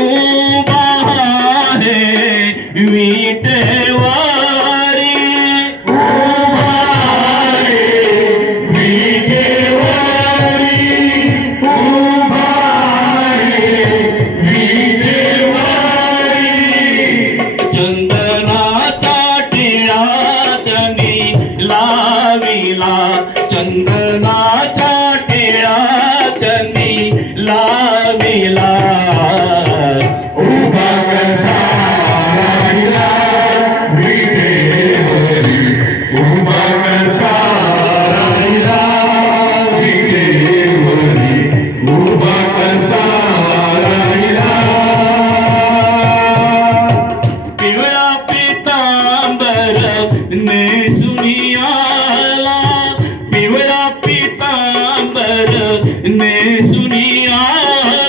उभा आहे विटेवारी उभा आहे विटेवारी उभा आहे विटेवारी चंदनाचा टिळा त्यांनी लाविला चंदनाचा टिळा त्यांनी लाविला उभा कसा राहिला विटेवरी उभा कसा राहिला विटेवरी उभा कसा राहिला पिवळा पितांबर नेसुनी आला पिवळा पितांबर नेसुनी आला